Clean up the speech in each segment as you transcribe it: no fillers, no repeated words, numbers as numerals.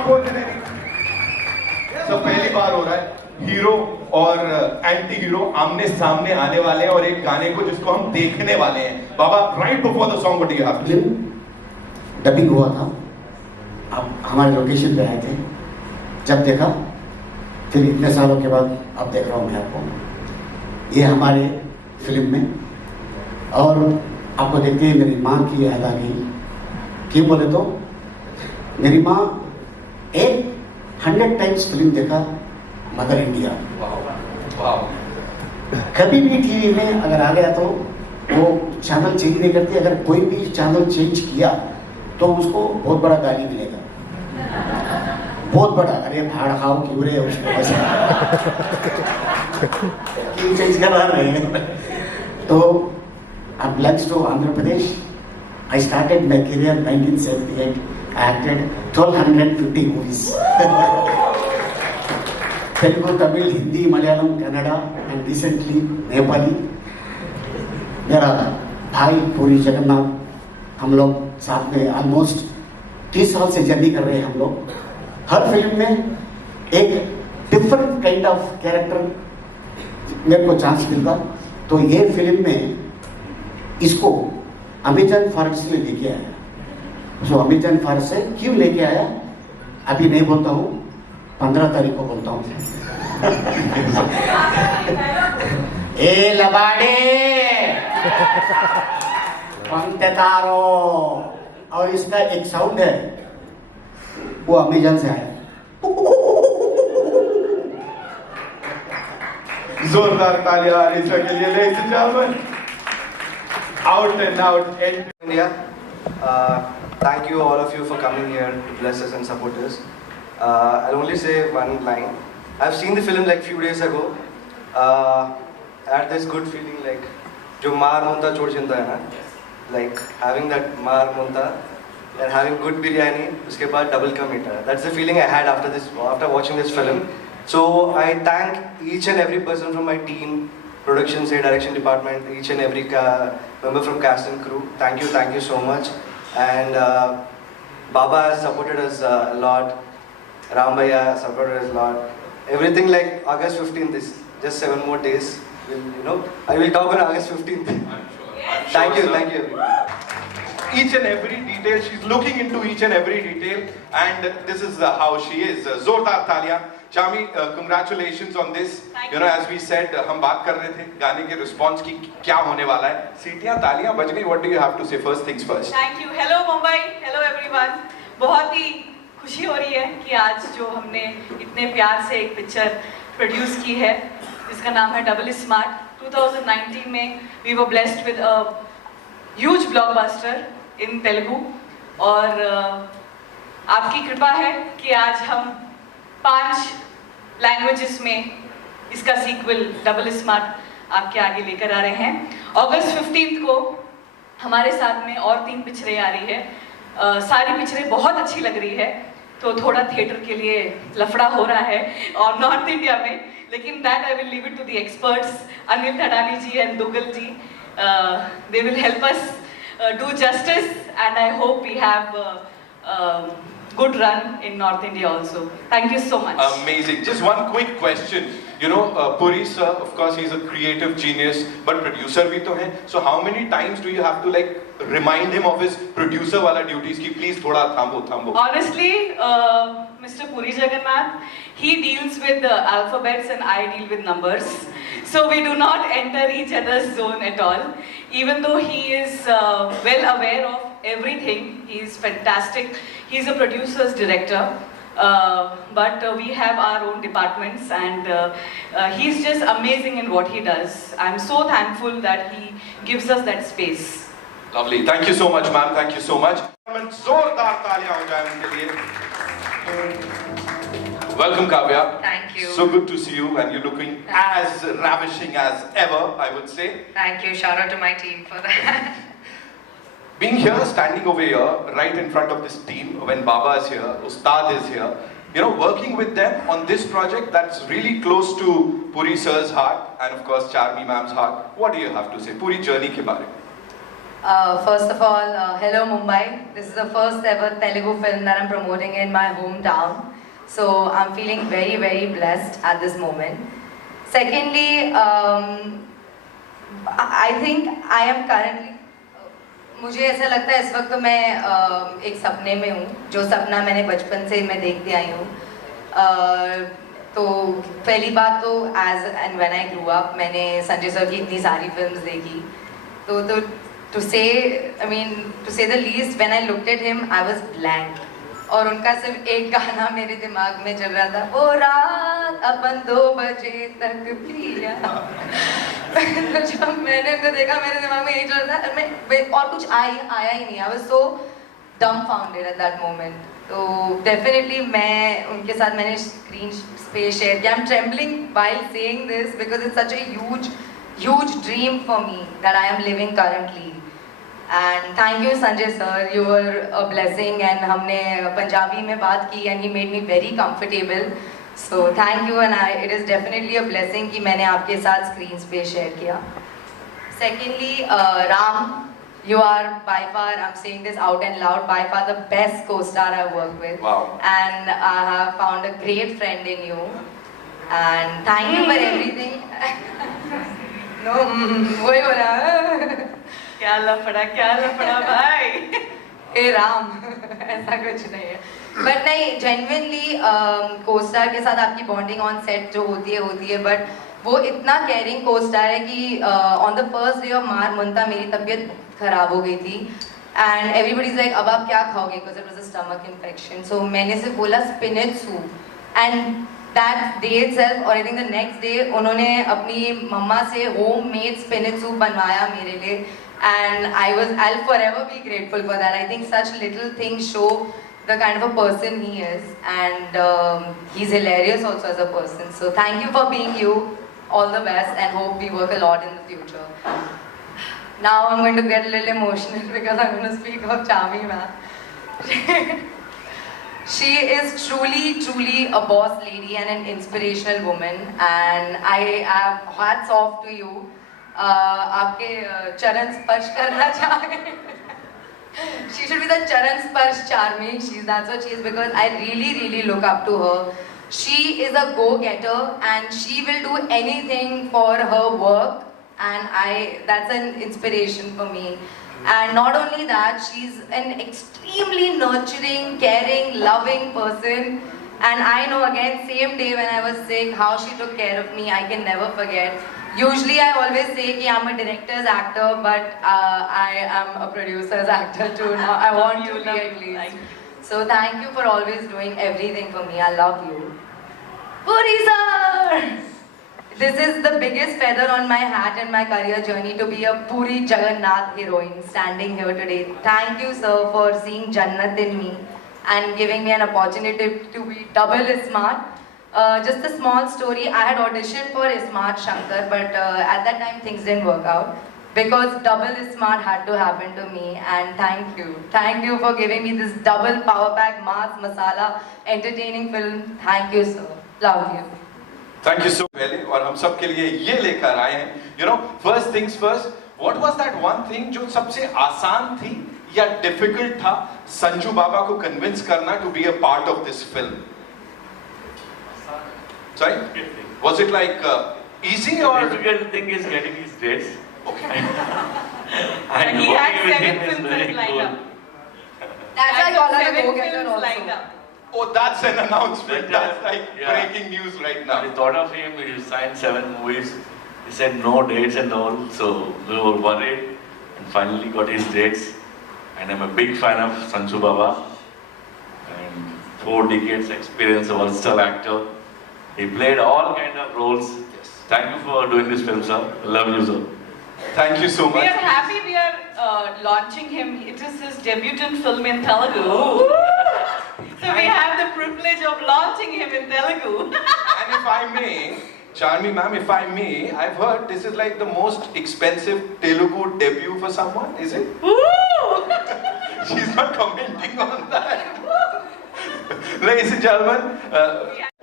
Unfortunately सब पहली बार हो रहा है, हीरो और एंटी हीरो आमने सामने आने वाले हैं और एक गाने को जिसको हम देखने वाले हैं। बाबा, right before the song what do you have to say? Dubbing हुआ था, अब हमारे लोकेशन पे आए थे, जब देखा फिर इतने सालों के बाद अब देख रहा हूँ मैं आपको ये हमारे फिल्म में। और आपको देखते ही मेरी माँ की याद आ गई। क्यों बोले तो मेरी माँ 100 टाइम्स फिल्म देखा मदर इंडिया। कभी भी टीवी में अगर आ गया तो वो चैनल चेंज नहीं करती, अगर कोई भी चैनल चेंज किया तो उसको बहुत बड़ा गाली मिलेगा, बहुत बड़ा। अरे भाड़ खाओ क्यों रे उसको ऐसा क्यों चेंज कर रहा है। तो अब belongs to Andhra Pradesh. I started my career 1978. I acted 1250 movies. Telugu, Tamil, Hindi, Malayalam, Kannada, and recently Nepali. मेरा भाई पूरी जगन्नाथ, हम लोग साथ में ऑलमोस्ट 30 साल से जर्नी कर रहे हैं हम लोग। हर फिल्म में एक डिफरेंट काइंड ऑफ कैरेक्टर मेरे को चांस मिलता, तो ये फिल्म में इसको अमेजन फॉरेस्ट से लेके आया। सो अमेजन फॉरेस्ट से क्यों लेके आया अभी नहीं बोलता हूँ, 15 तारीख को बोलता हूँ। ए लबाड़े पंक्ते तारो, और इसका एक साउंड है वो अमेजन से आया। जोरदार तालियां अलीशा के लिए, ladies and gentlemen. Out and out India. Thank you all of you for coming here to bless us and support us. I'll only say one line. I've seen the film like few days ago. I had this good feeling like जो मार मुंता छोड़ चिंता है ना, like having that मार मुंता and having good biryani, उसके बाद double का मीठा. That's the feeling I had after watching this film. So I thank each and every person from my team, production, say direction department, each and every member from cast and crew. Thank you so much. And Baba has supported us a lot. Ram Bhaiya has supported us a lot. Everything like August 15th is just 7 more days. I will talk on August 15th. Thank you. Each and every detail, she's looking into each and every detail, and this is how she is. Zordar talia. Chami, congratulations on this. As we said, हम बात कर रहे थे गाने के response की क्या होने वाला है। सीटियां तालियां बज गई। What do you have to say? First things first. Thank you. Hello Mumbai. Hello everyone. बहुत ही खुशी हो रही है कि आज जो हमने इतने प्यार से एक पिक्चर प्रोड्यूस की है जिसका नाम है डबल स्मार्ट। 2019 में we were blessed with a huge blockbuster in Telugu और आपकी कृपा है कि आज हम 5 लैंग्वेजेस में इसका सीक्वल डबल स्मार्ट आपके आगे लेकर आ रहे हैं। अगस्त 15 को हमारे साथ में और 3 पिक्चरें आ रही है। सारी पिक्चरें बहुत अच्छी लग रही है, तो थोड़ा थिएटर के लिए लफड़ा हो रहा है और नॉर्थ इंडिया में, लेकिन that I will leave it to the experts Anil Thadani ji and Duggal ji. They will help us do justice, and I hope we have good run in North India also. Thank you so much. Amazing. Just one quick question. Puri sir, of course, he's a creative genius, but producer भी तो है. So how many times do you have to remind him of his producer वाला duties कि please थोड़ा थांबो. Honestly, Mr. Puri Jagannath, he deals with the alphabets and I deal with numbers. So we do not enter each other's zone at all. Even though he is well aware of everything, he is fantastic. He's a producer's director. But we have our own departments, and he's just amazing in what he does. I'm so thankful that he gives us that space. Lovely. Thank you so much, ma'am. Thank you so much. जोरदार तालियां हो जाए उनके लिए. Welcome, Kavya. Thank you. So good to see you, and you're looking as ravishing as ever, I would say. Thank you. Shout out to my team for that. Being here, standing over here, right in front of this team, when Baba is here, Ustad is here, working with them on this project that's really close to Puri sir's heart, and of course Charmi ma'am's heart. What do you have to say? Puri journey ke baare mein. First of all, hello Mumbai. This is the first ever Telugu film that I'm promoting in my hometown. So I'm feeling very, very blessed at this moment. Secondly, I think I am currently, मुझे ऐसा लगता है इस वक्त तो मैं एक सपने में हूँ, जो सपना मैंने बचपन से मैं देखती आई हूँ. तो पहली बात तो as and when I grew up मैंने संजय सर की इतनी सारी फिल्म्स देखी. तो to say, I mean, to say the least, when I looked at him, I was blank. और उनका सिर्फ एक गाना मेरे दिमाग में चल रहा था, वो रात अपन 2 बजे तक पिया. तो जब मैंने उनको देखा मेरे दिमाग में यही चल रहा था, मैं और कुछ आया ही नहीं. I was so dumbfounded at that moment. तो definitely मैं उनके साथ मैंने स्क्रीन पे शेयर किया. I'm trembling while saying this because it's such a huge dream for me that I am living currently. And thank you Sanjay sir, you were a blessing and हमने पंजाबी में बात की and he made me very comfortable. So thank you and it is definitely a blessing कि मैंने आपके साथ screens पे share किया. Secondly, Ram, you are by far, I'm saying this out and loud, by far the best co-star I've worked with. Wow. And I have found a great friend in you. And thank you for everything. No, वही हो रहा है. क्या लफड़ा भाई. ए राम ऐसा कुछ नहीं है. बट नहीं, जेन्युइनली को-स्टार के साथ आपकी बॉन्डिंग ऑन सेट जो होती है बट वो इतना केयरिंग को-स्टार है कि on the first day of मार मुंता मेरी तबीयत खराब हो गई थी एंड एवरीबडी इज लाइक अब आप क्या खाओगे because it was a stomach infection. So मैंने सिर्फ बोला spinach soup and that day itself और I think the next day उन्होंने अपनी मम्मा से होम मेड स्पिनच सूप बनवाया मेरे लिए. And I'll forever be grateful for that. I think such little things show the kind of a person he is, and he's hilarious also as a person. So thank you for being you. All the best, and hope we work a lot in the future. Now I'm going to get a little emotional because I'm going to speak of Charmi ma'am. She is truly a boss lady and an inspirational woman, and I have hats off to you. आपके चरण स्पर्श करना चाहे. She should be the charan sparsh charming. That's what she is because I really look up to her. She is a go-getter and she will do anything for her work, and that's an inspiration for me. And not only that, she's an extremely nurturing, caring, loving person. And I know again, same day when I was sick, how she took care of me, I can never forget. Usually I always say that I'm a director's actor, but I am a producer's actor too now. I want to be at least. So thank you for always doing everything for me. I love you. Puri sir! This is the biggest feather on my hat in my career journey to be a Puri Jagannath heroine standing here today. Thank you sir for seeing Jannat in me and giving me an opportunity to be double smart. Just a small story, I had auditioned for Smart Shankar, but at that time things didn't work out because double smart had to happen to me, and thank you for giving me this double power pack mass masala entertaining film. Thank you sir, love you. Thank you so much. और हम सब के लिए ये लेकर आए हैं. You know, first things first, what was that one thing जो सबसे आसान थी या difficult था संजू बाबा को convince करना to be a part of this film? Sorry? Was it like easy or? The difficult thing is getting his dates. Okay. And He had working with 7 him is films very lined cool. up. That's why I call her a 7 go-getter films lined also. up. Oh, that's an announcement. But, That's like yeah. breaking news right now. When we thought of him, he signed 7 movies. He said no dates and all, so we were worried and finally got his dates. And I'm a big fan of Sanju Baba. And 4 decades experience, a versatile actor. He played all kind of roles. Yes. Thank you for doing this film, sir. I love you, sir. Thank you so We much. are happy we are launching him. It is his debutant film in Telugu. So we have the privilege of launching him in Telugu. And if I may, Charmi ma'am, if I may, I've heard this is like the most expensive Telugu debut for someone, is it? She's not commenting on that. Ladies and gentlemen,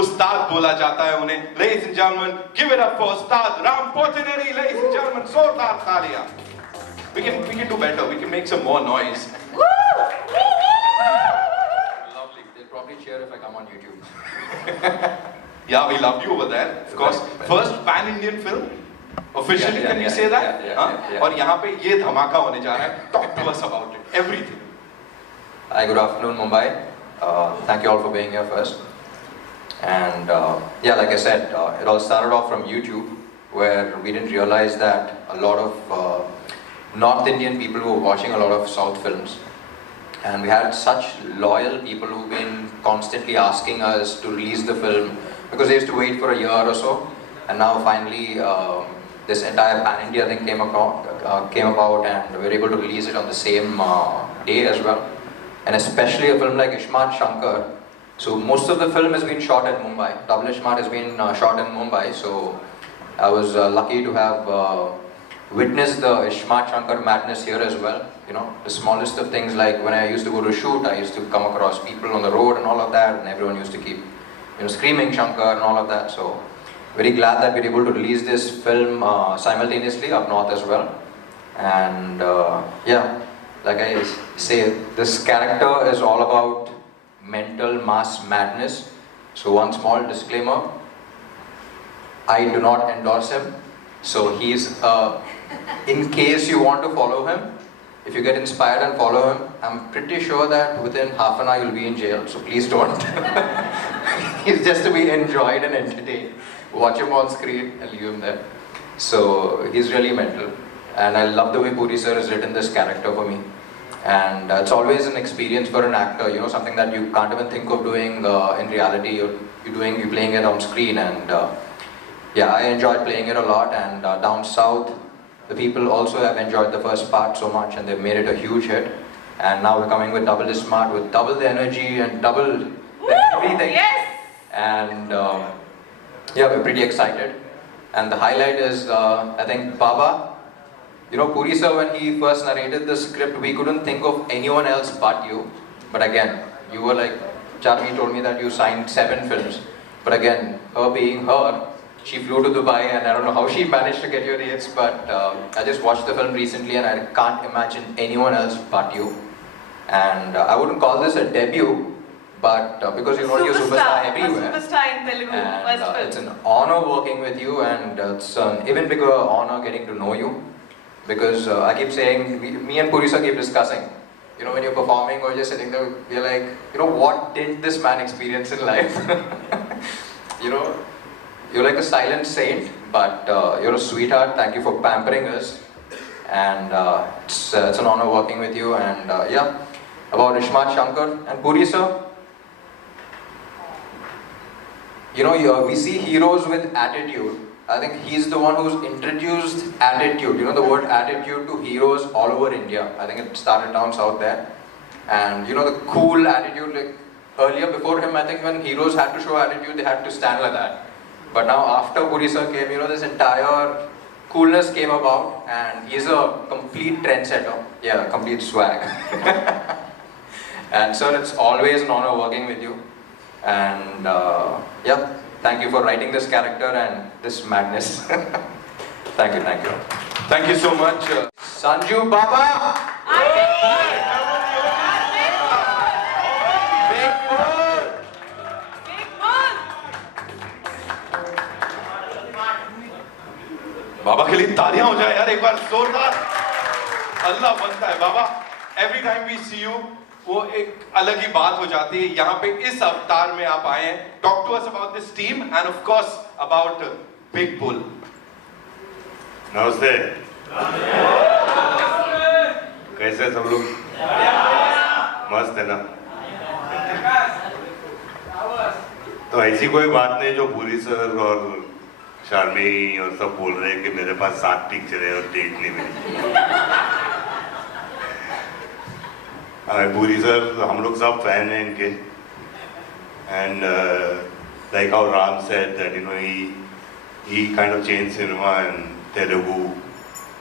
उस्ताद बोला जाता है उन्हें. Ladies and gentlemen, give it up for Ustad Ram Portineri. Ladies and gentlemen, जोरदार तालियां. We can do better. We can make some more noise. Lovely. They'll probably cheer if I come on YouTube. Yeah, we loved you over there. Of course, first pan-Indian film. Officially, Yeah, can we yeah, say that? yeah, Huh? yeah. और यहाँ पे ये धमाका होने जा रहा है. Talk to us about it. Everything. Hi, good afternoon, Mumbai. Thank you all for being here first. And yeah, like I said, it all started off from YouTube, where we didn't realize that a lot of North Indian people were watching a lot of South films. And we had such loyal people who've been constantly asking us to release the film because they used to wait for a year or so. And now finally, this entire pan-India thing came about and we were able to release it on the same day as well. And especially a film like Ishmat Shankar. So most of the film has been shot in Mumbai. Double Ishmat has been shot in Mumbai. So I was lucky to have witnessed the Ishmat Shankar madness here as well. You know, the smallest of things, like when I used to go to shoot, I used to come across people on the road and all of that, and everyone used to keep, you know, screaming Shankar and all of that. So very glad that we're able to release this film simultaneously up north as well. And yeah, like I say, this character is all about mental mass madness. So one small disclaimer, I do not endorse him. So he's, in case you want to follow him, if you get inspired and follow him, I'm pretty sure that within half an hour you'll be in jail, so please don't. He's just to be enjoyed and entertained. Watch him on screen and leave him there. So he's really mental. And I love the way Puri sir has written this character for me. And it's always an experience for an actor, you know, something that you can't even think of doing in reality. You're playing it on screen, and yeah, I enjoyed playing it a lot. And down south, the people also have enjoyed the first part so much, and they've made it a huge hit. And now we're coming with double the smart, with double the energy and double everything. Yes! And yeah, we're pretty excited. And the highlight is, I think, Baba. You know, Puri sir, when he first narrated the script, we couldn't think of anyone else but you. But again, you were like, Charmi told me that you signed 7 films. But again, her being her, she flew to Dubai, and I don't know how she managed to get your dates, but I just watched the film recently and I can't imagine anyone else but you. And I wouldn't call this a debut, but because you're already a superstar everywhere. A superstar in Telugu. And First film. it's an honor working with you, and it's an even bigger honor getting to know you. Because I keep saying, me and Puri sir keep discussing, you know, when you're performing or just sitting there, we're like, you know, what did this man experience in life? You know, you're like a silent saint, but you're a sweetheart. Thank you for pampering us. And it's an honor working with you. And yeah, about Ishmat Shankar and Puri sir, you know, we see heroes with attitude. I think he's the one who's introduced attitude, you know, the word attitude to heroes all over India. I think it started down south there. And you know, the cool attitude, like earlier before him, I think when heroes had to show attitude, they had to stand like that. But now after Puri sir came, you know, this entire coolness came about, and he's a complete trendsetter. Yeah, complete swag. And sir, it's always an honor working with you. And yeah, thank you for writing this character and this madness. Thank you, thank you. Thank you so much. Sanju Baba! Big Bull! Big Bull! बाबा के लिए तालियां हो जाए यार एक बार जोरदार. अल्लाह बनता है बाबा. Every time we see you, वो एक अलग ही बात हो जाती है. यहाँ पे इस अवतार में आप आए हैं. Talk to us about this team and of course about Big Bull. नमस्ते. कैसे सब लोग? मस्त है ना? तो ऐसी कोई बात नहीं जो पूरी सर और शार्मी और सब बोल रहे हैं कि मेरे पास 7 पिक्चर है और डेट नहीं मिली. पूरी सर हम लोग सब फैन हैं इनके. And like how Ram said that, you know, he kind of changed cinema and Telugu.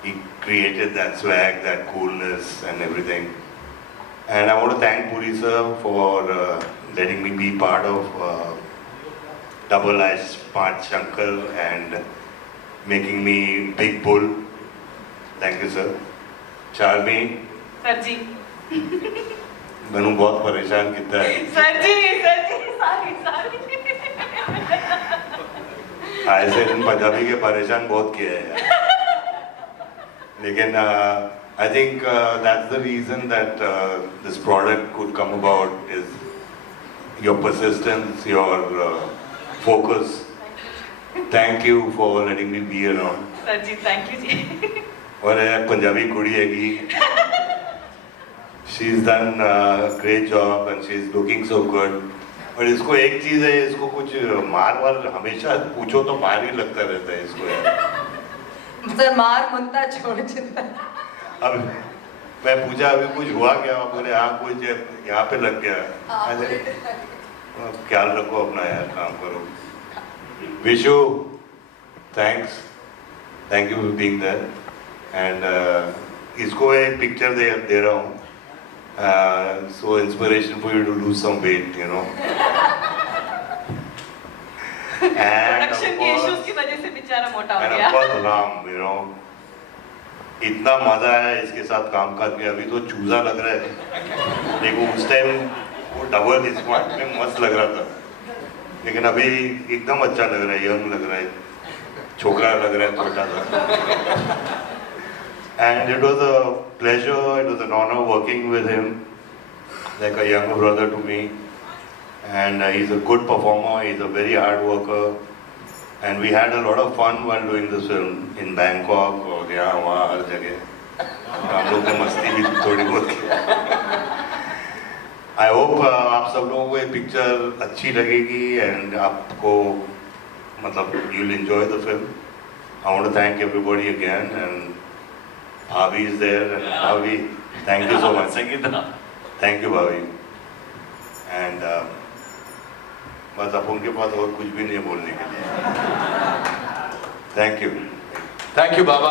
He created that swag, that coolness and everything. And I want to thank Puri sir for letting me be part of Double Ishmat Shankar and making me Big Bull. Thank you, sir. Charmi sir ji मैनू बहुत परेशान किया है sir जी sorry ऐसे दिन पंजाबी के परेशान बहुत किए हैं लेकिन I think that's the reason that this product could come about is your persistence, your focus. Thank you for letting me be around. Sir ji thank you ji और एक पंजाबी कुड़ी हैगी she's done a great job and she's looking so good. और इसको एक चीज है इसको कुछ मार हमेशा पूछो तो मार ही लगता रहता है इसको यार सर मार मुन्ता छोड़ चिंता अब मैं पूछा अभी कुछ हुआ क्या बोले हाँ कुछ यहाँ पे लग गया अरे ख्याल रखो अपना यार काम करो Vishu thanks thank you for being there and इसको एक पिक्चर दे रहा हूँ so inspiration for you to lose some weight you know production के इश्यूज की वजह से बेचारा मोटा हो गया राम यू नो इतना मजा आया इसके साथ काम करके अभी तो चूजा लग रहा है लेकिन उस टाइम वो डबल स्मार्ट में मस्त लग रहा था लेकिन अभी एकदम अच्छा लग रहा है यंग लग रहा है छोकरा लग रहा है छोटा सा and it was a pleasure it was an honour working with him like a younger brother to me and he is a good performer he is a very hard worker And we had a lot of fun while doing this film in Bangkok और यहाँ वहाँ हर जगह हम लोग ने मस्ती भी थोड़ी बहुत की I hope आप सब लोगों को ये पिक्चर अच्छी लगेगी and आपको मतलब you'll enjoy the film. I want to thank everybody again and Bhavi is there and Bhavi, thank you so much. Thank you Bhavi. And बस अब उनके पास और कुछ भी नहीं है बोलने के लिए थैंक यू बाबा